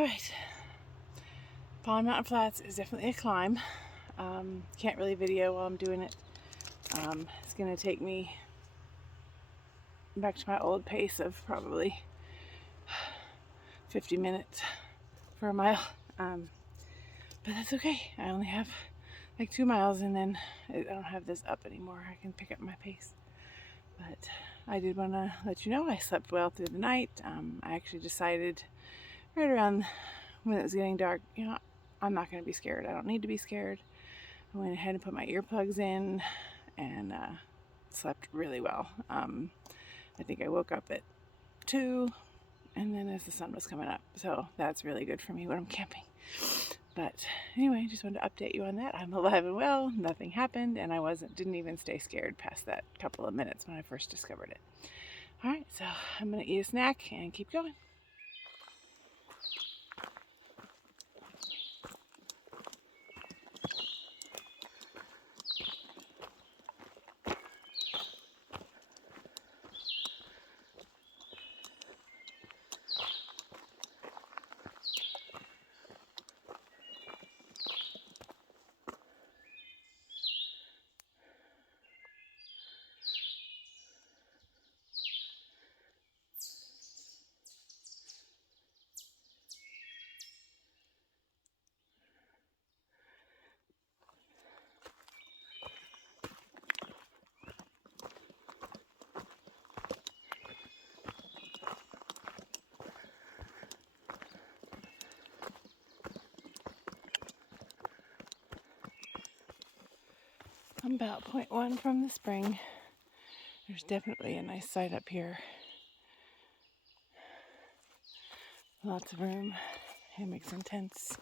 Alright, Pond Mountain Flats is definitely a climb. Can't really video while I'm doing it. It's going to take me back to my old pace of probably 50 minutes for a mile. But that's okay. I only have like 2 miles and then I don't have this up anymore. I can pick up my pace. But I did want to let you know I slept well through the night. I actually decided right around when it was getting dark, I'm not going to be scared. I don't need to be scared. I went ahead and put my earplugs in and slept really well. I think I woke up at 2 and then as the sun was coming up. So that's really good for me when I'm camping. But anyway, just wanted to update you on that. I'm alive and well. Nothing happened, and I didn't even stay scared past that couple of minutes when I first discovered it. All right, so I'm gonna eat a snack and keep going. I'm about 0.1 from the spring. There's definitely a nice sight up here. Lots of room, hammocks and tents.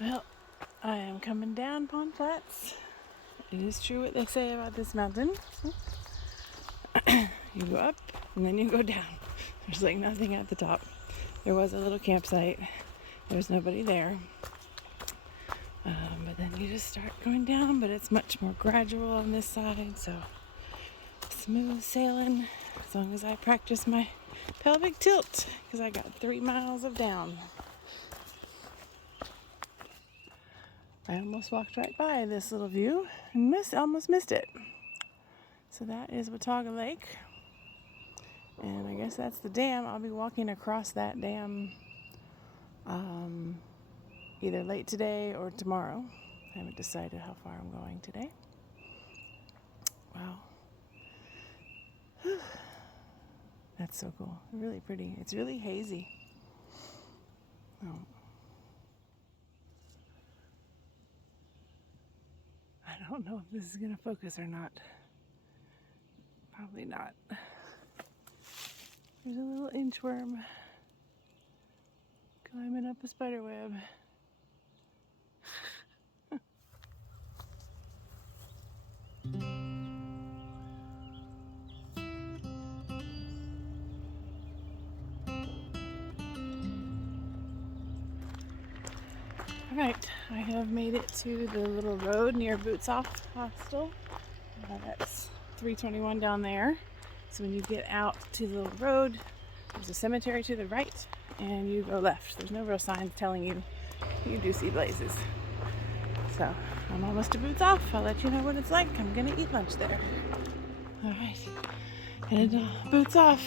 Well, I am coming down Pond Flats. It is true what they say about this mountain. You go up and then you go down. There's like nothing at the top. There was a little campsite. There's nobody there. But then you just start going down, but it's much more gradual on this side. So smooth sailing as long as I practice my pelvic tilt because I got 3 miles of down. I almost walked right by this little view and almost missed it. So that is Watauga Lake. And I guess that's the dam. I'll be walking across that dam either late today or tomorrow. I haven't decided how far I'm going today. Wow. That's so cool. Really pretty. It's really hazy. Oh. I don't know if this is going to focus or not. Probably not. There's a little inchworm climbing up a spider web. Alright, I have made it to the little road near Boots Off Hostel. That's 321 down there. So when you get out to the little road, there's a cemetery to the right, and you go left. There's no real signs telling you. You do see blazes. So I'm almost to Boots Off. I'll let you know what it's like. I'm gonna eat lunch there. Alright, headed to Boots Off.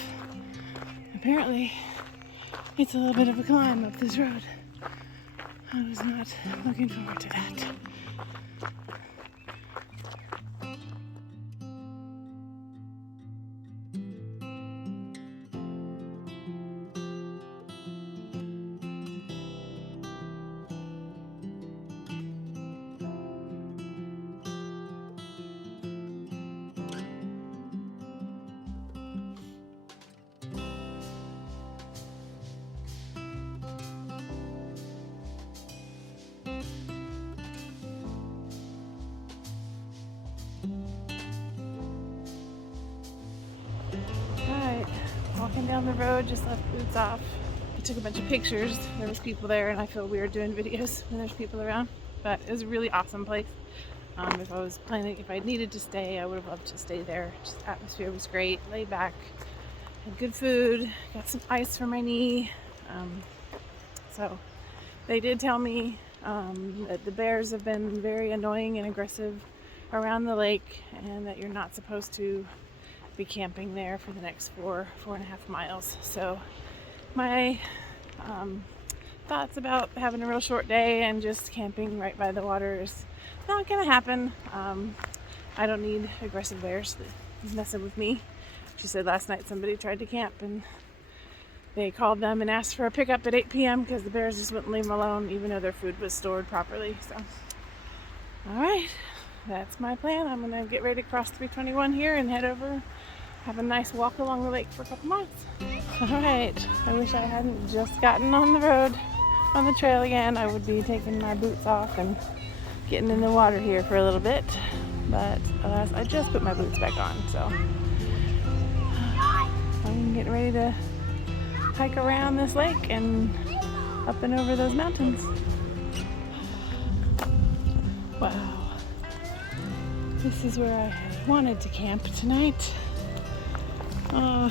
Apparently, it's a little bit of a climb up this road. I was not looking forward to that. Walking down the road, just left Boots Off. took a bunch of pictures. There was people there, and I feel weird doing videos when there's people around. But it was a really awesome place. If I was planning, if I needed to stay, I would have loved to stay there. Just the atmosphere was great, laid back, had good food, got some ice for my knee. So they did tell me that the bears have been very annoying and aggressive around the lake, and that you're not supposed to be camping there for the next 4.5 miles. So my thoughts about having a real short day and just camping right by the water is not gonna happen. I don't need aggressive bears. He's messing with me. She said last night somebody tried to camp and they called them and asked for a pickup at 8 p.m. because the bears just wouldn't leave them alone, even though their food was stored properly. So, all right, that's my plan. I'm gonna get ready to cross 321 here and head over, have a nice walk along the lake for a couple miles. All right, I wish I hadn't just gotten on the road, on the trail again. I would be taking my boots off and getting in the water here for a little bit, but alas, I just put my boots back on, so I'm getting ready to hike around this lake and up and over those mountains. Wow, this is where I had wanted to camp tonight. Oh,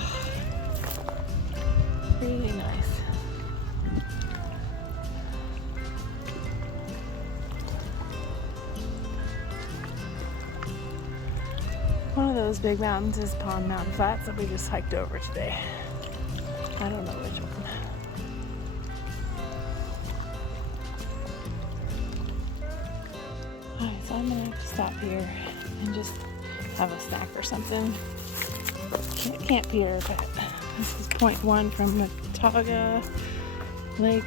really nice. One of those big mountains is Pond Mountain Flats that we just hiked over today. I don't know which one. Alright, so I'm gonna have to stop here and just have a snack or something. Can't camp here, but this is point 1 from Watauga Lake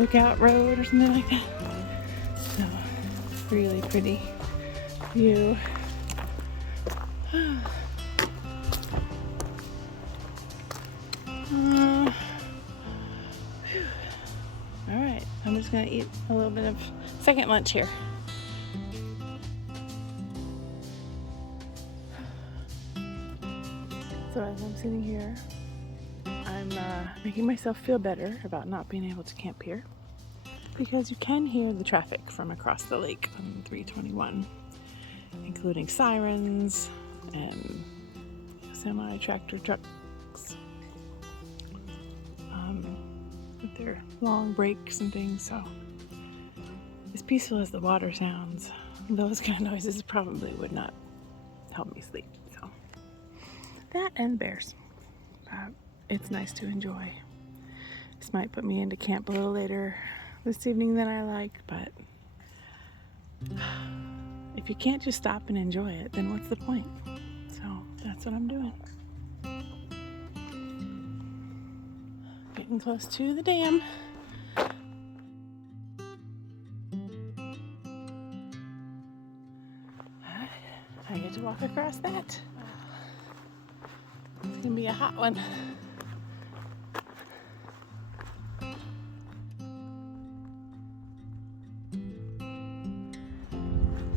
Lookout Road or something like that. So, really pretty view. Alright, I'm just going to eat a little bit of second lunch here. So as I'm sitting here, I'm making myself feel better about not being able to camp here, because you can hear the traffic from across the lake on 321, including sirens and semi-tractor trucks with their long brakes and things. So as peaceful as the water sounds, those kind of noises probably would not help me sleep. So that and bears. It's nice to enjoy. This might put me into camp a little later this evening than I like, but if you can't just stop and enjoy it, then what's the point? So that's what I'm doing. Getting close to the dam. I get to walk across that. It's gonna be a hot one.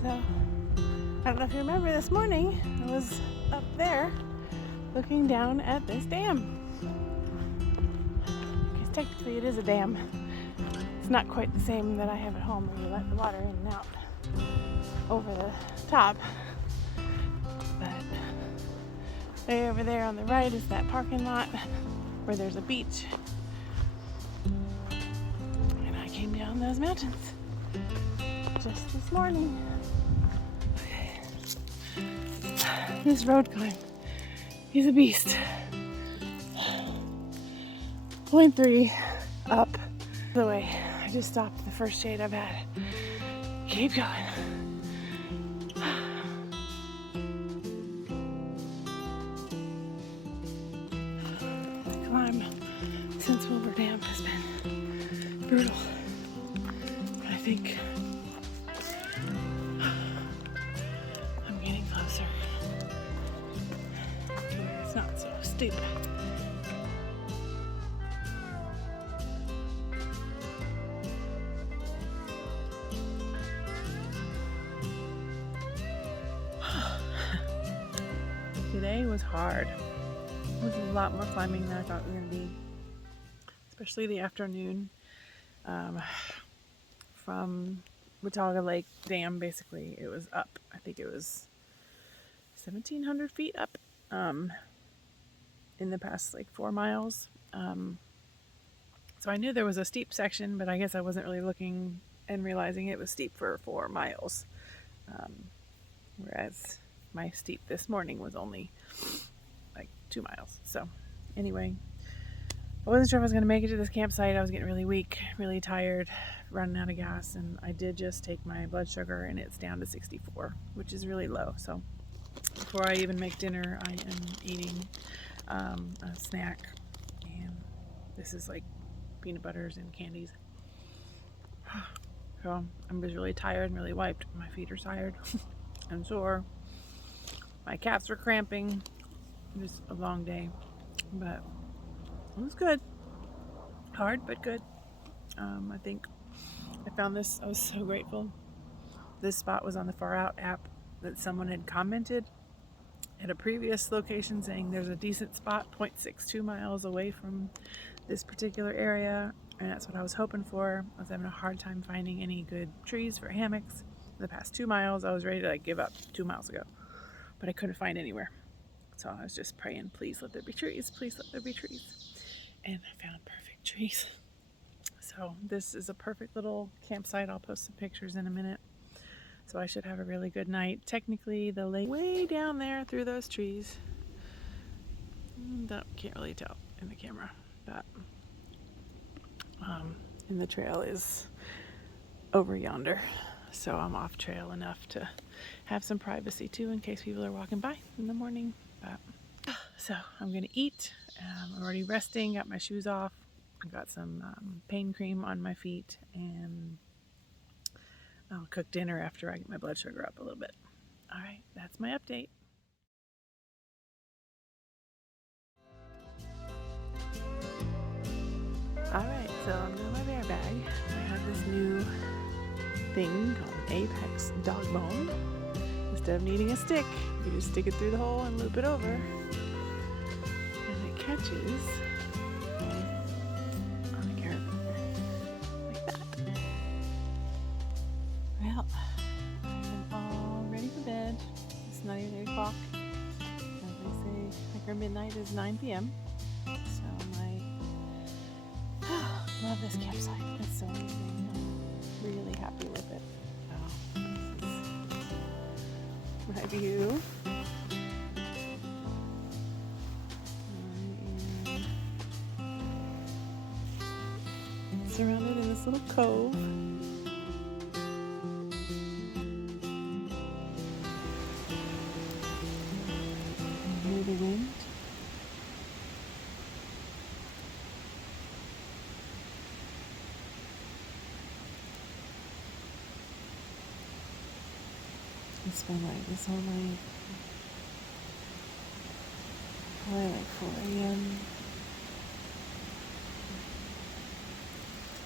So, I don't know if you remember this morning, I was up there looking down at this dam. Because technically it is a dam. It's not quite the same that I have at home where you let the water in and out over the top. But way over there on the right is that parking lot where there's a beach. And I came down those mountains just this morning. This road climb is a beast. 0.3 up the way. I just stopped the first shade I've had. Keep going. The climb since Wilbur Dam has been brutal. But I think I'm getting closer to where it's not so steep. Today was hard. It was a lot more climbing than I thought it was going to be, especially the afternoon. From Watauga Lake Dam, basically, it was up. I think it was 1,700 feet up in the past like 4 miles. So I knew there was a steep section, but I guess I wasn't really looking and realizing it was steep for 4 miles. Whereas my steep this morning was only like 2 miles. So anyway, I wasn't sure if I was going to make it to this campsite. I was getting really weak, really tired, running out of gas, and I did just take my blood sugar and it's down to 64, which is really low. So before I even make dinner, I am eating a snack, and this is like peanut butters and candies. So I'm just really tired and really wiped. My feet are tired and sore. My calves are cramping. Just a long day, but it was good. Hard, but good. I think I found this. I was so grateful. This spot was on the Far Out app that someone had commented at a previous location saying there's a decent spot 0.62 miles away from this particular area, and that's what I was hoping for. I was having a hard time finding any good trees for hammocks. The past 2 miles, I was ready to like give up 2 miles ago, but I couldn't find anywhere. So I was just praying, please let there be trees, please let there be trees. And I found perfect trees. So this is a perfect little campsite. I'll post some pictures in a minute. So I should have a really good night. Technically, the lake way down there through those trees. Can't really tell in the camera, but and the trail is over yonder. So I'm off trail enough to have some privacy too in case people are walking by in the morning. But so I'm gonna eat. I'm already resting, got my shoes off. I got some pain cream on my feet, and I'll cook dinner after I get my blood sugar up a little bit. All right, that's my update. All right, so I'm doing my bear bag. I have this new thing called Apex Dog Bone. Instead of needing a stick, you just stick it through the hole and loop it over, and it catches on a carrot like that. Well, I'm all ready for bed. It's not even 8 o'clock. As they say, like our midnight is 9 p.m. So love this campsite. It's so amazing. I'm really happy with it. So this is my view. Surrounded in this little cove. Hear the wind. It's been like this all night. Probably like 4 a.m.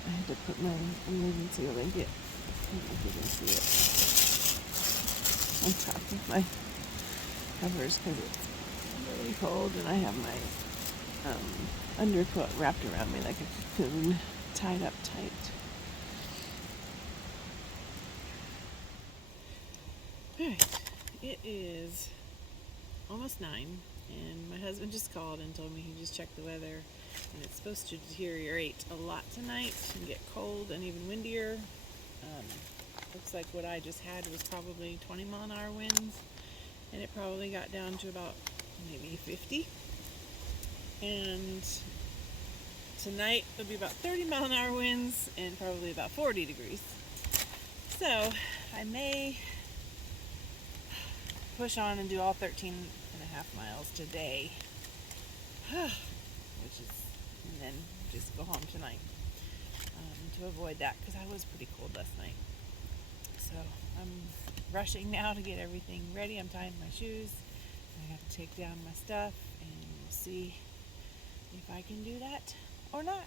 I had to put my emergency blanket, I don't know if you can see it, on top of my covers because it's really cold, and I have my undercoat wrapped around me like a cocoon, tied up tight. Alright, it is almost 9, and my husband just called and told me he just checked the weather, and it's supposed to deteriorate a lot tonight and get cold and even windier. Looks like what I just had was probably 20 mile an hour winds, and it probably got down to about maybe 50. And tonight it'll be about 30 mile an hour winds and probably about 40 degrees. So I may push on and do all 13 and a half miles today, which is, and then just go home tonight to avoid that, because I was pretty cold last night. So I'm rushing now to get everything ready. I'm tying my shoes. I have to take down my stuff, and we'll see if I can do that or not.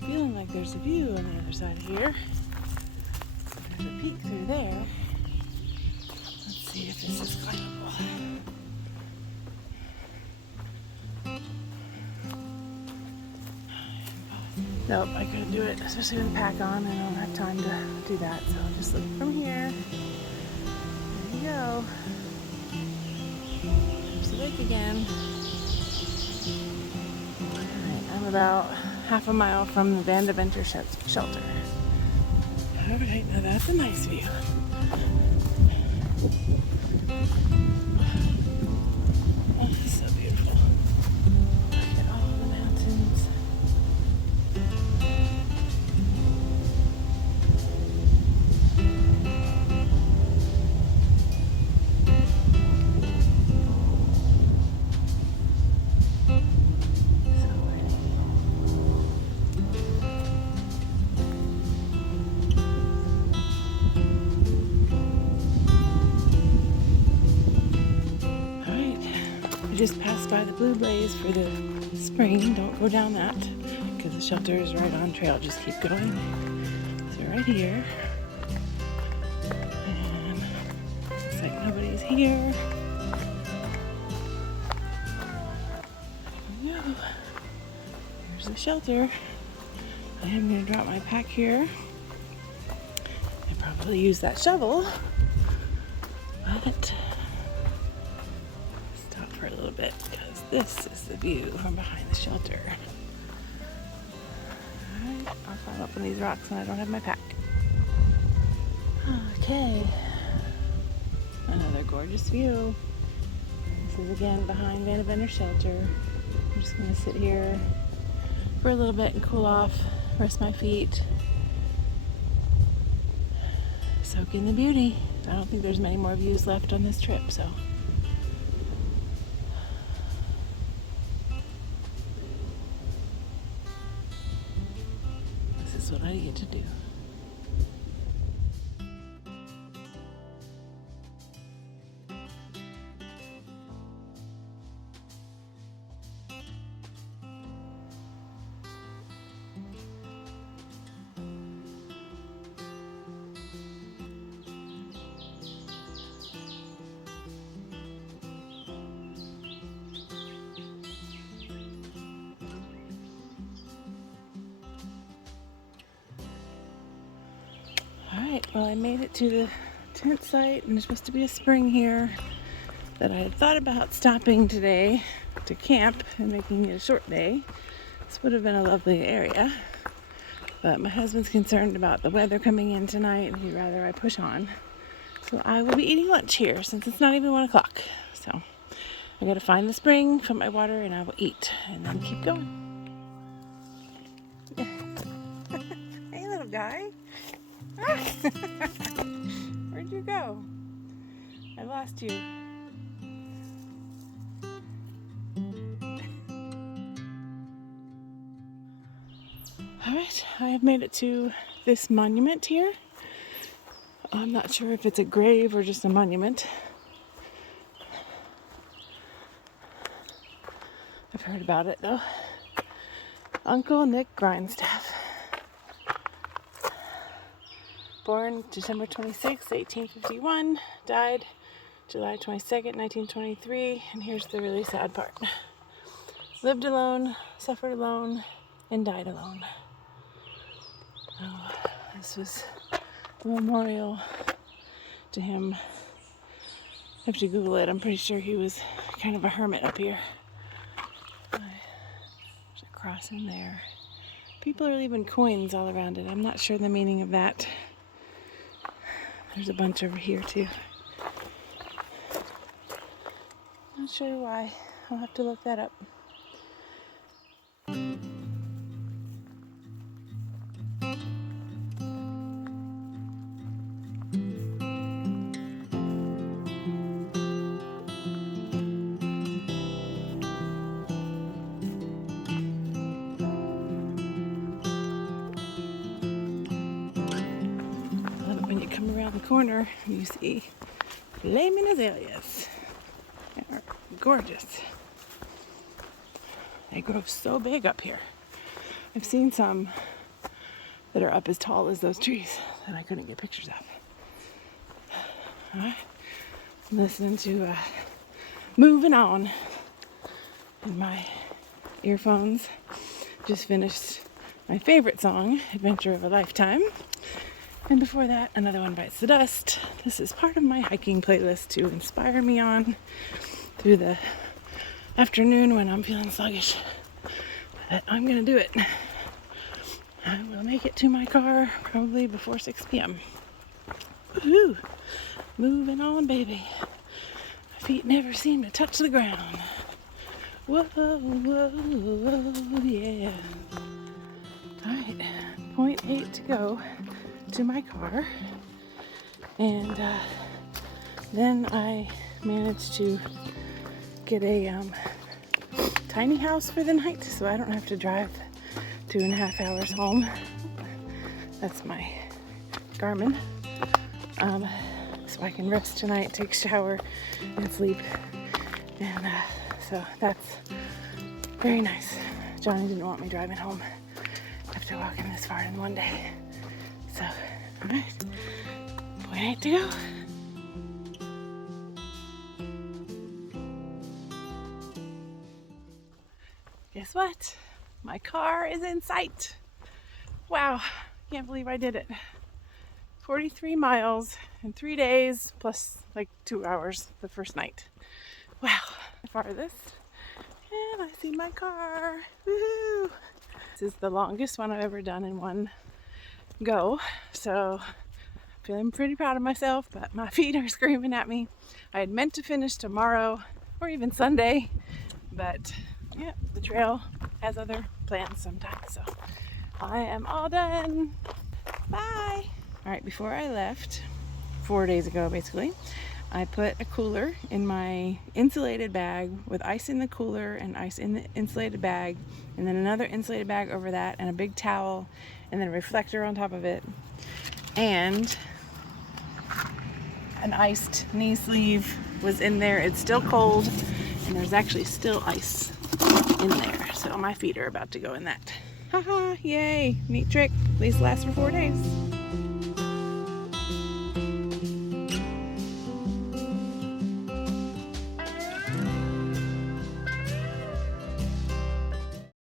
Feeling like there's a view on the other side of here. There's a peek through there. Let's see if this is climbable. Nope, I couldn't do it, especially with a pack on. I don't have time to do that, so I'll just look from here. There you go. There's the lake again. Alright, I'm about half a mile from the Band Adventure shelter. Alright, now that's a nice view. Oh, it's so beautiful. Look at all the mountains. Just passed by the Blue Blaze for the spring. Don't go down that because the shelter is right on trail. Just keep going. So right here. And looks like nobody's here. There we go. Here's the shelter. I am going to drop my pack here. I probably use that shovel. But for a little bit because this is the view from behind the shelter. Alright, I'll climb up on these rocks when I don't have my pack. Okay, another gorgeous view. This is again behind Band Adventure shelter. I'm just going to sit here for a little bit and cool off, rest my feet, soak in the beauty. I don't think there's many more views left on this trip, so what I get to do. Alright, well I made it to the tent site and there's supposed to be a spring here that I had thought about stopping today to camp and making it a short day. This would have been a lovely area, but my husband's concerned about the weather coming in tonight and he'd rather I push on. So I will be eating lunch here since it's not even 1 o'clock. So I gotta find the spring, fill my water, and I will eat and then keep going. Hey little guy. Where'd you go? I lost you. Alright, I have made it to this monument here. I'm not sure if it's a grave or just a monument. I've heard about it though. Uncle Nick Grindstaff. Born December 26, 1851, died July 22nd, 1923, and here's the really sad part. Lived alone, suffered alone, and died alone. Oh, this was a memorial to him. I have to Google it. I'm pretty sure he was kind of a hermit up here. There's a cross in there. People are leaving coins all around it. I'm not sure the meaning of that. There's a bunch over here too. Not sure why. I'll have to look that up. When you come around the corner, you see flaming azaleas. They are gorgeous. They grow so big up here. I've seen some that are up as tall as those trees that I couldn't get pictures of. Alright, listening to Moving On in my earphones. Just finished my favorite song, Adventure of a Lifetime. And before that, Another One Bites the Dust. This is part of my hiking playlist to inspire me on through the afternoon when I'm feeling sluggish. But I'm gonna do it. I will make it to my car probably before 6 p.m. Woohoo! Moving on, baby. My feet never seem to touch the ground. Whoa, whoa, whoa, yeah. Alright, 0.8 to go to my car. And then I managed to get a tiny house for the night so I don't have to drive 2.5 hours home. That's my Garmin. So I can rest tonight, take a shower, and sleep. And so that's very nice. Johnny didn't want me driving home after walking this far in one day. So, alright, 0.8 to go. Guess what? My car is in sight. Wow, can't believe I did it. 43 miles in 3 days, plus like 2 hours the first night. Wow, farthest. And I see my car. Woohoo! This is the longest one I've ever done in one go. So, feeling pretty proud of myself, but my feet are screaming at me. I had meant to finish tomorrow or even Sunday, but yeah, the trail has other plans sometimes. So, I am all done. Bye! Alright, before I left, 4 days ago basically, I put a cooler in my insulated bag with ice in the cooler and ice in the insulated bag, and then another insulated bag over that, and a big towel, and then a reflector on top of it, and an iced knee sleeve was in there. It's still cold, and there's actually still ice in there, so my feet are about to go in that. Haha, yay, neat trick. At least lasts for 4 days.